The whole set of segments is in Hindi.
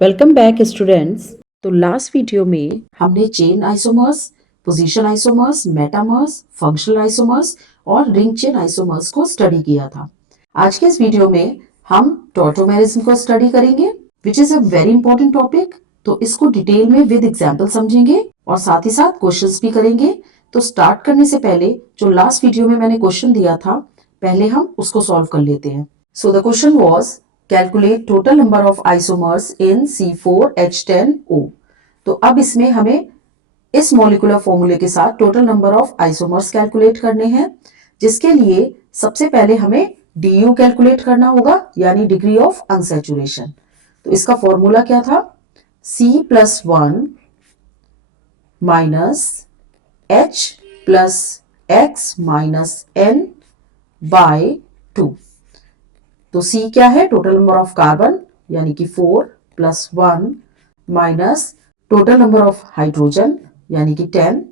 Welcome back students. तो लास्ट वीडियो में हमने chain isomers, position isomers, metamers, functional isomers और रिंग चेन आइसोमर्स को स्टडी किया था। आज के इस वीडियो में हम टॉटोमेरिज्म को स्टडी करेंगे, which is a very important topic. तो इसको डिटेल में विद एग्जाम्पल समझेंगे और साथ ही साथ क्वेश्चंस भी करेंगे। तो स्टार्ट करने से पहले जो लास्ट वीडियो में मैंने क्वेश्चन दिया था, पहले हम उसको सॉल्व कर लेते हैं। So the question was calculate total number of isomers in C4H10O। तो अब इसमें हमें इस मॉलिक्यूलर फॉर्मूले के साथ total number of isomers calculate करने हैं, जिसके लिए सबसे पहले हमें DU कैलकुलेट करना होगा, यानी डिग्री ऑफ अनसैचुरेशन। तो इसका फॉर्मूला क्या था? C+1 minus H+X-N/2। तो C क्या है? टोटल नंबर ऑफ कार्बन, यानी कि 4 + 1 minus total number of hydrogen, यानी कि 10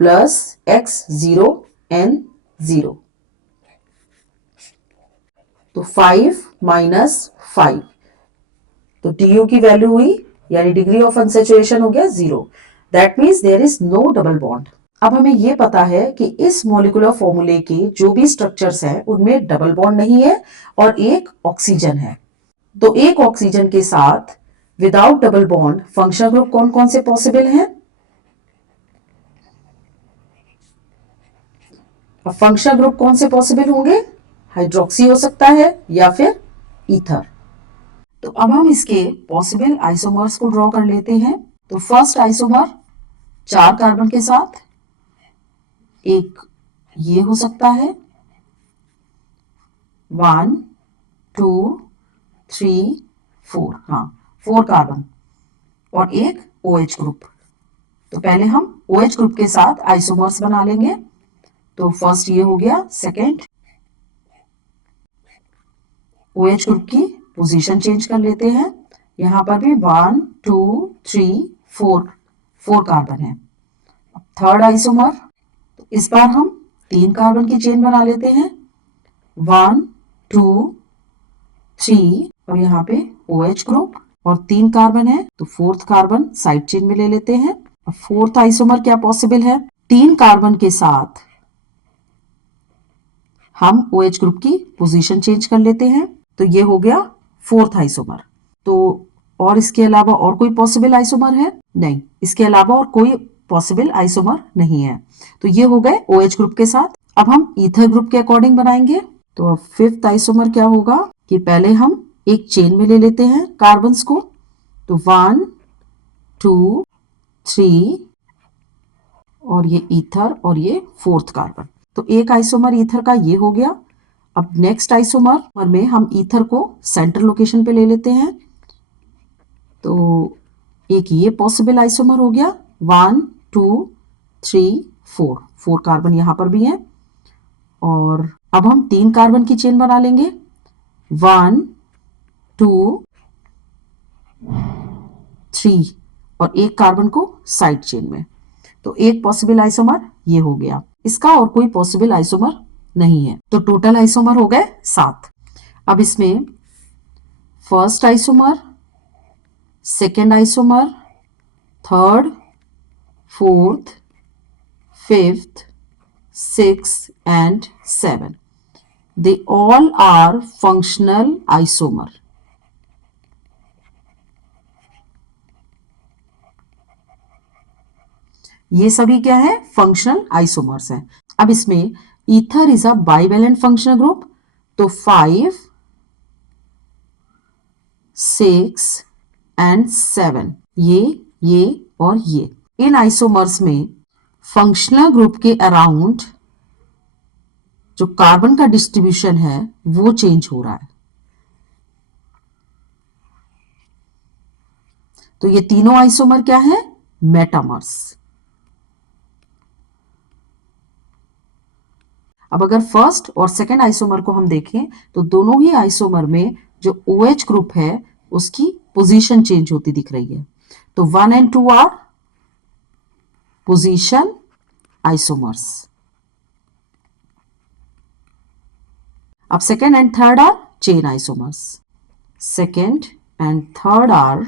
प्लस X0N0। तो 5 माइनस 5, तो DU की वैल्यू हुई, यानी डिग्री ऑफ अनसैचुरेशन हो गया 0। That means there is no double bond. अब हमें यह पता है कि इस मॉलिक्यूलर फॉर्मूले के जो भी स्ट्रक्चर्स हैं उनमें डबल बॉन्ड नहीं है और एक ऑक्सीजन है। तो एक ऑक्सीजन के साथ without double bond functional group कौन कौन से पॉसिबल हैं? अब फंक्शनल ग्रुप कौन से पॉसिबल होंगे? हाइड्रोक्सी हो सकता है या फिर ईथर। तो अब हम इसके पॉसिबल आइसोमर्स को ड्रॉ कर लेते हैं। तो फर्स्ट आइसोमर 4 कार्बन के साथ एक ये हो सकता है, 1 2 3 4, हाँ 4 कार्बन और एक OH ग्रुप। तो पहले हम OH ग्रुप के साथ आइसोमर्स बना लेंगे। तो फर्स्ट ये हो गया, सेकेंड OH ग्रुप की पोजीशन चेंज कर लेते हैं। यहां पर भी 1 2 3 4 कार्बन है। थर्ड आइसोमर, तो इस बार हम 3 कार्बन की चेन बना लेते हैं, 1 2 3 और यहाँ पे OH ग्रुप और 3 कार्बन है, तो फोर्थ कार्बन साइड चेन में ले लेते हैं। फोर्थ आइसोमर क्या पॉसिबल है? 3 कार्बन के साथ हम OH ग्रुप की पोजीशन चेंज कर लेते हैं। तो ये हो गया फोर्थ आइसोमर। तो और इसके अलावा और कोई पॉसिबल आइसोमर है? नहीं, इसके अलावा और कोई पॉसिबल आइसोमर नहीं है। तो ये हो गए OH ग्रुप के साथ। अब हम ईथर ग्रुप के अकॉर्डिंग बनाएंगे। तो अब फिफ्थ आइसोमर क्या होगा कि पहले हम एक चेन में ले लेते हैं कार्बन्स को। तो 1 2 3 और ये ईथर और ये फोर्थ कार्बन। तो एक आइसोमर ईथर का ये हो गया। अब नेक्स्ट आइसोमर में हम ईथर को सेंटर लोकेशन पे ले लेते हैं। तो एक ये पॉसिबल आइसोमर हो गया, 1 2 3 4 कार्बन यहां पर भी है। और अब हम 3 कार्बन की चेन बना लेंगे, 1 2 3 और एक कार्बन को साइड चेन में। तो एक पॉसिबल आइसोमर ये हो गया। इसका और कोई पॉसिबल आइसोमर नहीं है। तो टोटल आइसोमर हो गए 7। अब इसमें first isomer, second isomer, third, fourth, fifth, sixth and 7, they all are functional isomer। ये सभी क्या है? फंक्शनल आइसोमर्स हैं। अब इसमें ether is a bivalent functional group. तो 5 6 एंड 7, ये और ये, इन आइसोमर्स में फंक्शनल ग्रुप के अराउंड जो कार्बन का डिस्ट्रीब्यूशन है वो चेंज हो रहा है। तो ये तीनों आइसोमर क्या है? मेटामर्स। अब अगर फर्स्ट और सेकेंड आइसोमर को हम देखें तो दोनों ही आइसोमर में जो OH ग्रुप है उसकी पोजीशन चेंज होती दिख रही है। तो 1 एंड 2 आर पोजीशन आइसोमर्स। अब second and third are chain isomers. Second and third are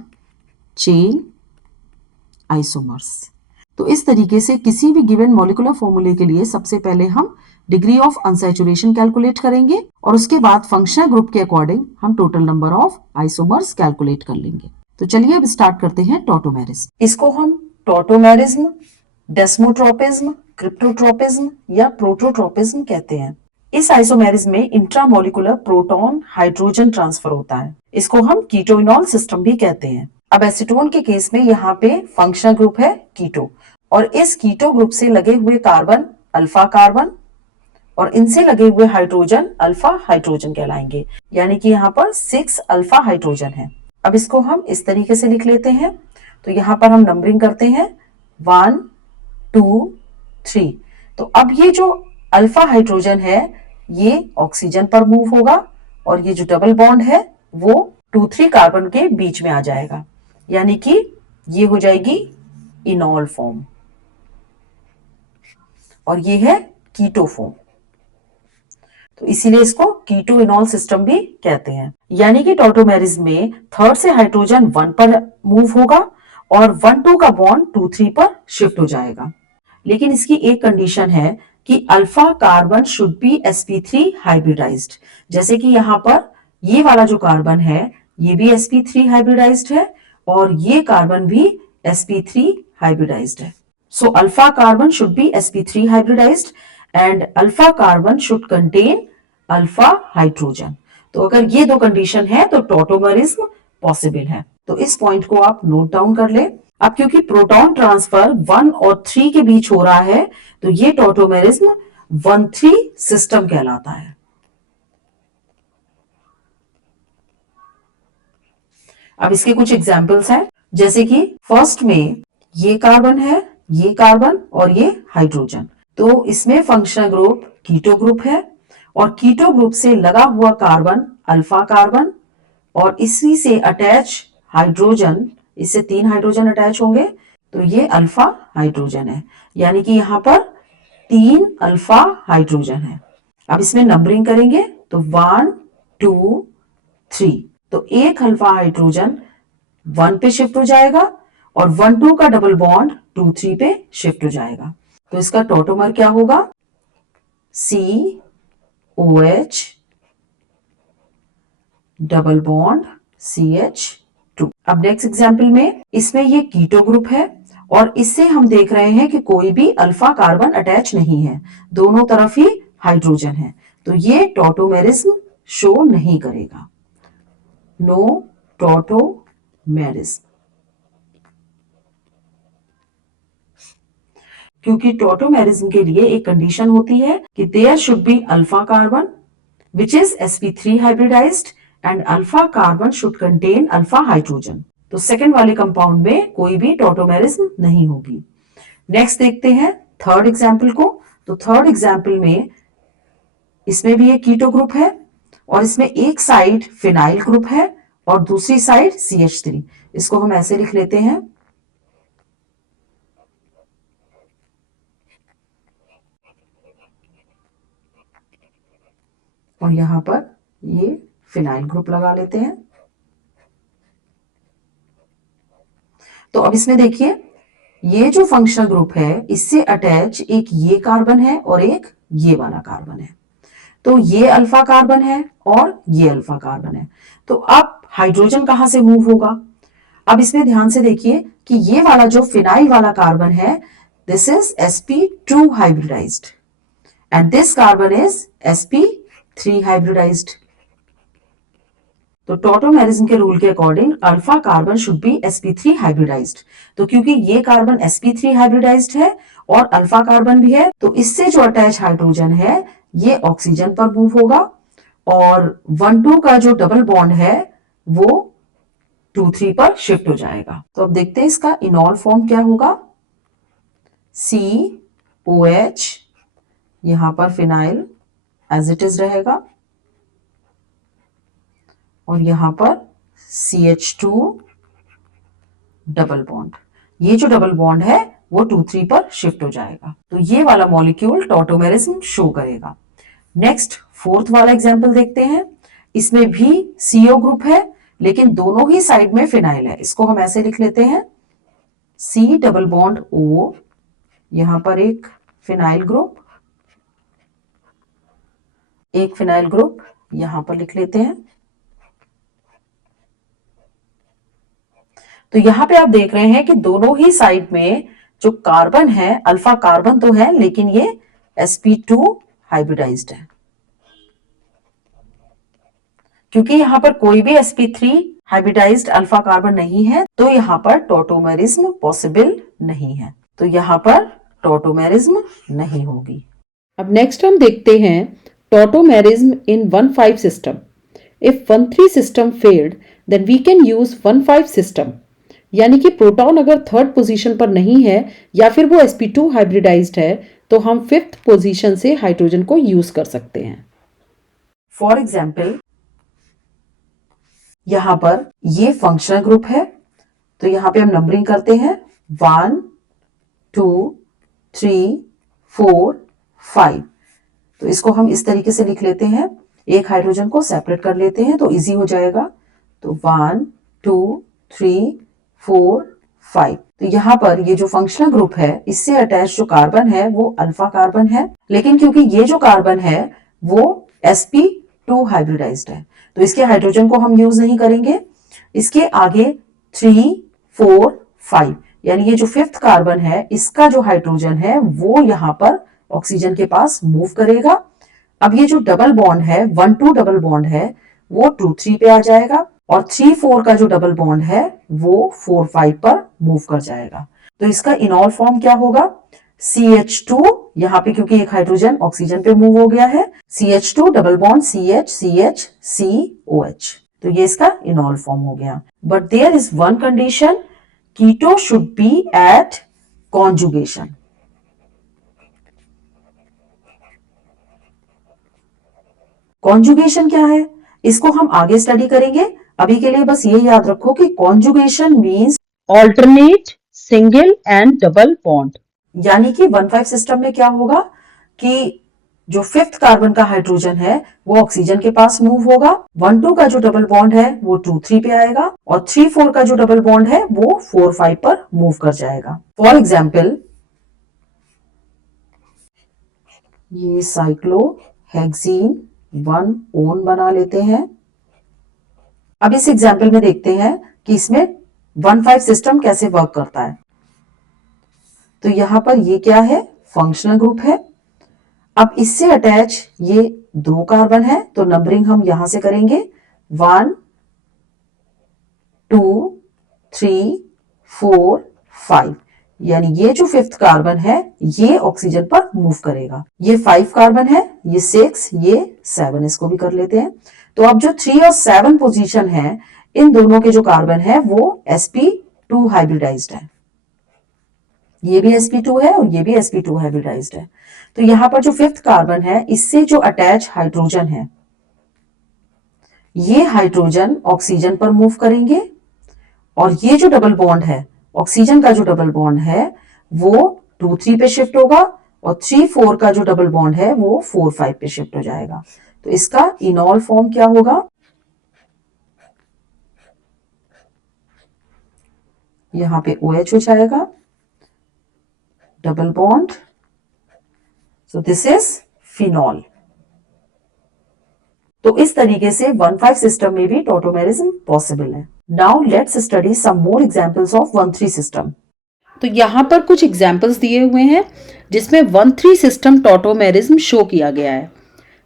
chain isomers. तो इस तरीके से किसी भी गिवन मॉलिक्यूलर फॉर्मूले के लिए सबसे पहले हम डिग्री ऑफ अनसैचुरेशन कैलकुलेट करेंगे और उसके बाद फंक्शनल ग्रुप के अकॉर्डिंग हम total number of isomers calculate कर लेंगे। तो चलिए अब स्टार्ट करते हैं टॉटोमेरिज्म। इसको हम टॉटोमेरिज्म, डेस्मोट्रोपिज्म, क्रिप्टोट्रोपिज्म या प्रोटोट्रोपिज्म कहते हैं। इस आइसोमेरिज्म में इंट्रामोलिकुलर प्रोटॉन हाइड्रोजन ट्रांसफर होता है। इसको हम कीटोइनॉल सिस्टम भी कहते हैं। अब एसीटोन के केस में यहाँ पे फंक्शनल ग्रुप है कीटो और इस कीटो ग्रुप से लगे हुए कार्बन अल्फा कार्बन और इनसे लगे हुए हाइड्रोजन अल्फा हाइड्रोजन कहलाएंगे, यानी कि यहाँ पर 6 अल्फा हाइड्रोजन है। अब इसको हम इस तरीके से लिख लेते हैं। तो यहाँ पर हम नंबरिंग करते हैं 1 2 3। तो अब ये जो अल्फा हाइड्रोजन है ये ऑक्सीजन पर मूव होगा और ये जो डबल बॉन्ड है वो 2-3 कार्बन के बीच में आ जाएगा, यानी कि ये हो जाएगी इनॉल फॉर्म और ये है कीटो फॉर्म। तो इसीलिए इसको कीटो इनॉल सिस्टम भी कहते हैं। यानी कि टॉटोमेरिज्म में थर्ड से हाइड्रोजन 1 पर मूव होगा और 1-2 का बॉन्ड 2-3 पर शिफ्ट हो जाएगा। लेकिन इसकी एक कंडीशन है कि alpha carbon should be sp3 hybridized. जैसे कि यहाँ पर ये वाला जो कार्बन है ये भी sp3 हाइब्रिडाइज्ड है और ये कार्बन भी sp3 हाइब्रिडाइज्ड है। So alpha carbon should be sp3 hybridized and alpha carbon should contain alpha hydrogen. तो अगर ये दो कंडीशन है तो टॉटोमेरिज्म पॉसिबल है। तो इस पॉइंट को आप नोट डाउन कर ले। अब क्योंकि प्रोटॉन ट्रांसफर 1 और 3 के बीच हो रहा है तो ये टॉटोमेरिज्म 1-3 सिस्टम कहलाता है। अब इसके कुछ एग्जाम्पल्स हैं, जैसे कि फर्स्ट में ये कार्बन है, ये कार्बन और ये हाइड्रोजन। तो इसमें फंक्शनल ग्रुप कीटो ग्रुप है और कीटो ग्रुप से लगा हुआ कार्बन अल्फा कार्बन और इसी से अटैच हाइड्रोजन, इससे 3 हाइड्रोजन अटैच होंगे तो ये अल्फा हाइड्रोजन है, यानी कि यहाँ पर 3 अल्फा हाइड्रोजन है। अब इसमें नंबरिंग करेंगे तो 1 2 3। तो एक अल्फा हाइड्रोजन 1 पे शिफ्ट हो जाएगा और 1-2 का डबल बॉन्ड 2-3 पे शिफ्ट हो जाएगा। तो इसका टॉटोमर क्या होगा? COH double bond CH2। अब नेक्स्ट एग्जाम्पल में इसमें ये कीटो ग्रुप है और इससे हम देख रहे हैं कि कोई भी अल्फा कार्बन अटैच नहीं है, दोनों तरफ ही हाइड्रोजन है। तो ये टॉटोमेरिज्म शो नहीं करेगा, नो टॉटोमेरिज्म। क्योंकि टॉटोमेरिज्म के लिए एक कंडीशन होती है कि there should be alpha carbon which is sp3 hybridized and alpha carbon should contain alpha hydrogen. तो सेकंड वाले कंपाउंड में कोई भी टॉटोमेरिज्म नहीं होगी। नेक्स्ट देखते हैं थर्ड एग्जाम्पल को। तो थर्ड एग्जाम्पल में इसमें भी एक कीटो ग्रुप है और इसमें एक साइड फिनाइल ग्रुप है और दूसरी साइड CH3। इसको हम ऐसे लिख लेते हैं, और यहां पर ये फिनाइल ग्रुप लगा लेते हैं। तो अब इसमें देखिए ये जो फंक्शनल ग्रुप है इससे अटैच एक ये कार्बन है और एक ये वाला कार्बन है। तो ये अल्फा कार्बन है और ये अल्फा कार्बन है। तो अब हाइड्रोजन कहां से मूव होगा? अब इसमें ध्यान से देखिए कि ये वाला जो फिनाइल वाला कार्बन है this is sp2 hybridized and this carbon is sp3 hybridized. तो टॉटोमेरिज्म के रूल के according alpha carbon should be sp3 hybridized. तो क्योंकि ये कार्बन sp3 हाइब्रिडाइज्ड है और अल्फा कार्बन भी है तो इससे जो अटैच हाइड्रोजन है ये ऑक्सीजन पर मूव होगा और 1-2 का जो डबल बॉन्ड है वो 2-3 पर शिफ्ट हो जाएगा। तो अब देखते हैं इसका इनॉल फॉर्म क्या होगा। COH, यहां पर फिनाइल एज इट इज रहेगा और यहां पर CH2 डबल बॉन्ड, ये जो डबल बॉन्ड है वो 2-3 पर शिफ्ट हो जाएगा। तो ये वाला मॉलिक्यूल टॉटोमेरिज्म शो करेगा। नेक्स्ट फोर्थ वाला एग्जांपल देखते हैं। इसमें भी CO ग्रुप है लेकिन दोनों ही साइड में फिनाइल है। इसको हम ऐसे लिख लेते हैं, C डबल बॉन्ड O, यहां पर एक फिनाइल ग्रुप, एक फिनाइल ग्रुप यहां पर लिख लेते हैं। तो यहां पे आप देख रहे हैं कि दोनों ही साइड में जो कार्बन है, अल्फा कार्बन तो है लेकिन ये sp2 हाइब्रिडाइज्ड है। क्योंकि यहां पर कोई भी sp3 हाइब्रिडाइज्ड अल्फा कार्बन नहीं है, तो यहां पर टॉटोमेरिज्म पॉसिबल नहीं है। तो यहां पर टॉटोमेरिज्म नहीं होगी। अब नेक्स्ट हम देखते हैं tautomerism in 1,5 system. If 1,3 system failed then we can use 1,5 system, यानी कि प्रोटॉन अगर थर्ड पोजीशन पर नहीं है या फिर वो sp2 हाइब्रिडाइज्ड है तो हम फिफ्थ पोजीशन से हाइड्रोजन को यूज कर सकते हैं। फॉर एग्जाम्पल यहां पर ये फंक्शनल ग्रुप है, तो यहां पे हम नंबरिंग करते हैं 1 2 3 4 5। तो इसको हम इस तरीके से लिख लेते हैं, एक हाइड्रोजन को सेपरेट कर लेते हैं तो इजी हो जाएगा। तो 1 2 3 4 5। तो यहाँ पर ये जो फंक्शनल ग्रुप है इससे अटैच जो कार्बन है वो अल्फा कार्बन है, लेकिन क्योंकि ये जो कार्बन है वो sp2 हाइब्रिडाइज्ड है तो इसके हाइड्रोजन को हम यूज नहीं करेंगे। इसके आगे 3 4 5 यानी ये जो फिफ्थ कार्बन है इसका जो हाइड्रोजन है वो यहाँ पर ऑक्सीजन के पास मूव करेगा। अब ये जो डबल बॉन्ड है 1-2 डबल बॉन्ड है वो 2-3 पे आ जाएगा और 3-4 का जो डबल बॉन्ड है वो 4-5 पर मूव कर जाएगा। तो इसका इनॉल फॉर्म क्या होगा, CH2, यहाँ पे क्योंकि एक हाइड्रोजन ऑक्सीजन पे मूव हो गया है, CH2 double bond CH CH COH। तो ये इसका इनॉल फॉर्म हो गया। But there is one condition, keto should be at conjugation. Conjugation क्या है इसको हम आगे स्टडी करेंगे। अभी के लिए बस ये याद रखो कि conjugation means alternate single and double bond. यानी कि 1,5 सिस्टम में क्या होगा कि जो फिफ्थ कार्बन का हाइड्रोजन है वो ऑक्सीजन के पास मूव होगा, 1-2 का जो डबल बॉन्ड है वो 2-3 पे आएगा और 3-4 का जो डबल बॉन्ड है वो 4-5 पर मूव कर जाएगा। फॉर एग्जाम्पल ये साइक्लोहेक्सीन 1 ओन बना लेते हैं। अब इस एग्जाम्पल में देखते हैं कि इसमें 1,5 सिस्टम कैसे वर्क करता है। तो यहां पर ये क्या है, फंक्शनल ग्रुप है। अब इससे अटैच ये 2 कार्बन है तो नंबरिंग हम यहां से करेंगे 1 2 3 4 5, यानी ये जो फिफ्थ कार्बन है ये ऑक्सीजन पर मूव करेगा। ये 5 कार्बन है, ये 6, ये 7, इसको भी कर लेते हैं। तो अब जो 3 और 7 पोजीशन है इन दोनों के जो कार्बन है वो sp2 हाइब्रिडाइज्ड है। ये भी sp2 है और ये भी sp2 हाइब्रिडाइज्ड है। तो यहां पर जो फिफ्थ कार्बन है इससे जो अटैच हाइड्रोजन है ये हाइड्रोजन ऑक्सीजन पर मूव करेंगे और ये जो डबल बॉन्ड है ऑक्सीजन का जो डबल बॉन्ड है वो 2-3 पे शिफ्ट होगा और 3-4 का जो डबल बॉन्ड है वो 4-5 पे शिफ्ट हो जाएगा। तो इसका इनॉल फॉर्म क्या होगा, यहां पे OH हो जाएगा, double bond, so this is phenol. तो इस तरीके से 1,5 सिस्टम में भी टॉटोमेरिज्म पॉसिबल है। Now let's study some more examples of 1,3 system. तो यहाँ पर कुछ एग्जाम्पल्स दिए हुए हैं जिसमें 1,3 सिस्टम टॉटोमेरिज्म शो किया गया है।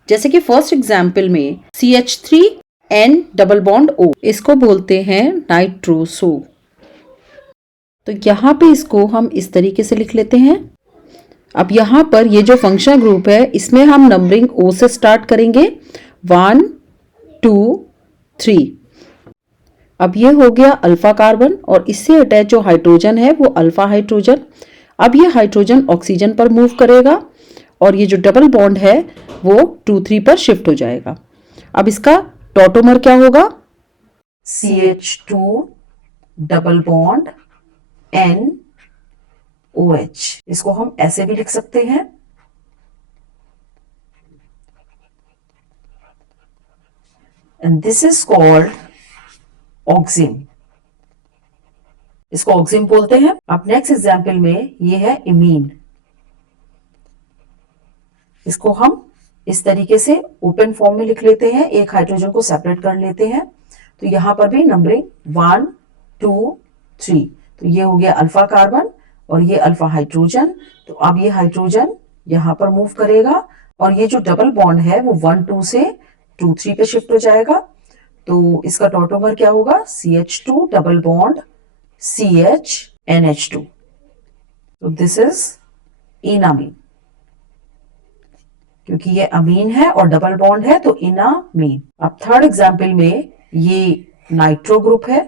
जैसे कि फर्स्ट एग्जाम्पल में CH3N डबल बॉन्ड O, इसको बोलते हैं नाइट्रोसो। तो यहाँ पे इसको हम इस तरीके से लिख लेते हैं। अब यहाँ पर ये जो फंक्शनल ग्रुप है इसमें हम नंबरिंग O से स्टार्ट करेंगे 1 2 3। अब ये हो गया अल्फा कार्बन और इससे अटैच जो हाइड्रोजन है वो अल्फा हाइड्रोजन। अब ये हाइड्रोजन ऑक्सीजन पर मूव करेगा और ये जो डबल बॉन्ड है वो 2-3 पर शिफ्ट हो जाएगा। अब इसका टॉटोमर क्या होगा, CH2 डबल बॉन्ड NOH। इसको हम ऐसे भी लिख सकते हैं, and this is called auxin, इसको ऑक्सिन बोलते हैं। अब नेक्स्ट एग्जाम्पल में ये है इमीन, इसको हम इस तरीके से ओपन फॉर्म में लिख लेते हैं, एक हाइड्रोजन को सेपरेट कर लेते हैं। तो यहां पर भी नंबरिंग 1 2 3, तो ये हो गया अल्फा कार्बन और ये अल्फा हाइड्रोजन। तो अब ये हाइड्रोजन यहां पर मूव करेगा और ये जो डबल बॉन्ड है वो 1 2 से 2 3 पे शिफ्ट हो जाएगा। तो इसका टॉटोमर क्या होगा, CH2 double bond CH NH2। तो दिस इज इनामीन, क्योंकि ये अमीन है और डबल बॉन्ड है तो इनामीन। अब थर्ड एग्जाम्पल में ये नाइट्रो ग्रुप है,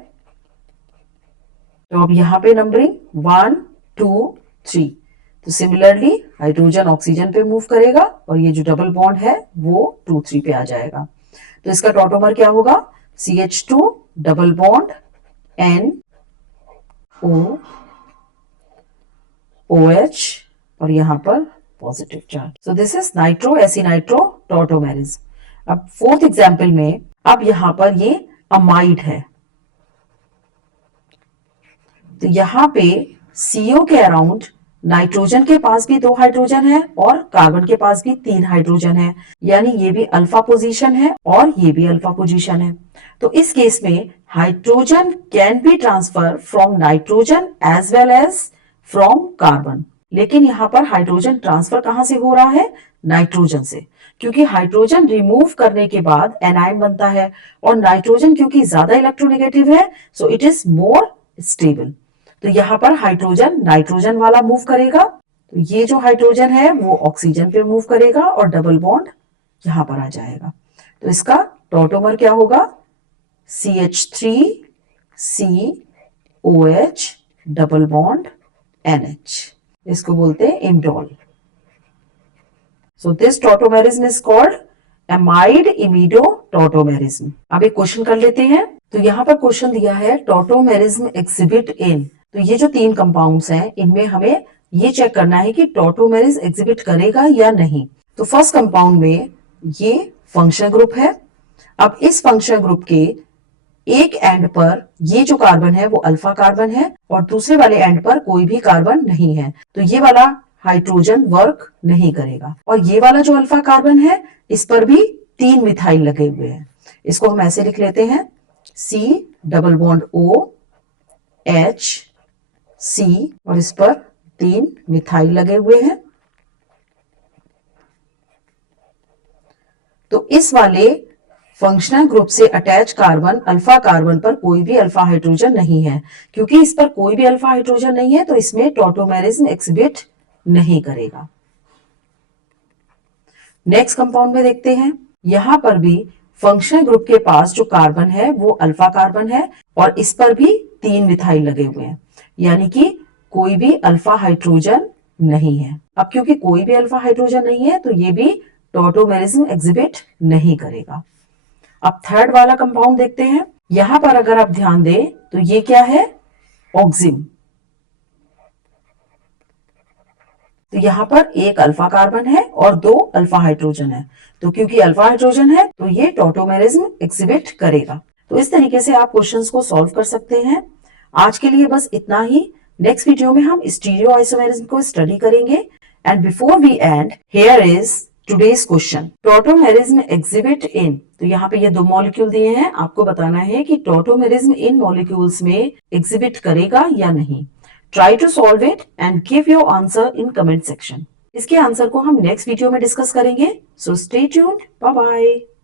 तो अब यहां पे नंबरिंग 1 2 3, तो सिमिलरली हाइड्रोजन ऑक्सीजन पे मूव करेगा और ये जो डबल बॉन्ड है वो 2 3 पे आ जाएगा। तो इसका टॉटोमर क्या होगा, CH2 double bond NO OH और यहां पर positive charge. So this is nitro aci nitro tautomerism. अब फोर्थ एग्जाम्पल में अब यहां पर ये अमाइड है, तो यहां पे CO के अराउंड नाइट्रोजन के पास भी 2 हाइड्रोजन है और कार्बन के पास भी 3 हाइड्रोजन है, यानी ये भी अल्फा पोजीशन है और ये भी अल्फा पोजीशन है। तो इस केस में hydrogen can be transfer from nitrogen as well as from carbon, लेकिन यहां पर हाइड्रोजन ट्रांसफर कहां से हो रहा है, नाइट्रोजन से, क्योंकि हाइड्रोजन रिमूव करने के बाद एनायन बनता है और नाइट्रोजन क्योंकि ज्यादा इलेक्ट्रोनेगेटिव है so it is more stable. तो यहां पर हाइड्रोजन नाइट्रोजन वाला मूव करेगा, तो ये जो हाइड्रोजन है वो ऑक्सीजन पे मूव करेगा और डबल बॉन्ड यहां पर आ जाएगा। तो इसका टॉटोमर क्या होगा, CH3COH डबल बॉन्ड NH, इसको बोलते हैं imidol. So this tautomerism is called amide imido tautomerism. अब एक क्वेश्चन कर लेते हैं। तो यहां पर क्वेश्चन दिया है टॉटोमेरिज्म एग्जिबिट इन, तो ये जो 3 कंपाउंड्स हैं इनमें हमें ये चेक करना है कि टॉटोमेरिज्म एग्जिबिट करेगा या नहीं। तो फर्स्ट कंपाउंड में ये फंक्शनल ग्रुप है। अब इस फंक्शनल ग्रुप के एक एंड पर ये जो कार्बन है वो अल्फा कार्बन है और दूसरे वाले एंड पर कोई भी कार्बन नहीं है, तो ये वाला हाइड्रोजन वर्क नहीं करेगा। और ये वाला जो अल्फा कार्बन है इस पर भी 3 मिथाइल लगे हुए हैं, इसको हम ऐसे लिख लेते हैं C double bond OH C और इस पर 3 मिथाइल लगे हुए हैं। तो इस वाले फंक्शनल ग्रुप से अटैच कार्बन अल्फा कार्बन पर कोई भी अल्फा हाइड्रोजन नहीं है, क्योंकि इस पर कोई भी अल्फा हाइड्रोजन नहीं है तो इसमें टॉटोमेरिज्म एक्सिबिट नहीं करेगा। नेक्स्ट कंपाउंड में देखते हैं, यहां पर भी फंक्शनल ग्रुप के पास जो कार्बन है वो अल्फा कार्बन है और इस पर भी 3 मिथाइल लगे हुए हैं, यानी कि कोई भी अल्फा हाइड्रोजन नहीं है। अब क्योंकि कोई भी अल्फा हाइड्रोजन नहीं है तो ये भी टॉटोमेरिज्म एग्जिबिट नहीं करेगा। अब थर्ड वाला कंपाउंड देखते हैं। यहां पर अगर आप ध्यान दें तो ये क्या है, ऑक्सिन। तो यहां पर एक अल्फा कार्बन है और 2 अल्फा हाइड्रोजन है, तो क्योंकि अल्फा हाइड्रोजन है तो ये टॉटोमेरिज्म एग्जिबिट करेगा। तो इस तरीके से आप क्वेश्चंस को सॉल्व कर सकते हैं। आज के लिए बस इतना ही। नेक्स्ट वीडियो में हम स्टीरियो आइसोमेरिज्म को स्टडी करेंगे। And before we end, here is today's question, tautomerism exhibit in, तो यहाँ पे ये 2 मॉलिक्यूल दिए हैं, आपको बताना है कि टॉटोमेरिज्म इन मॉलिक्यूल्स में एग्जिबिट करेगा या नहीं। Try to solve it and give your answer in comment section. इसके आंसर को हम नेक्स्ट वीडियो में डिस्कस करेंगे। So stay tuned, bye bye.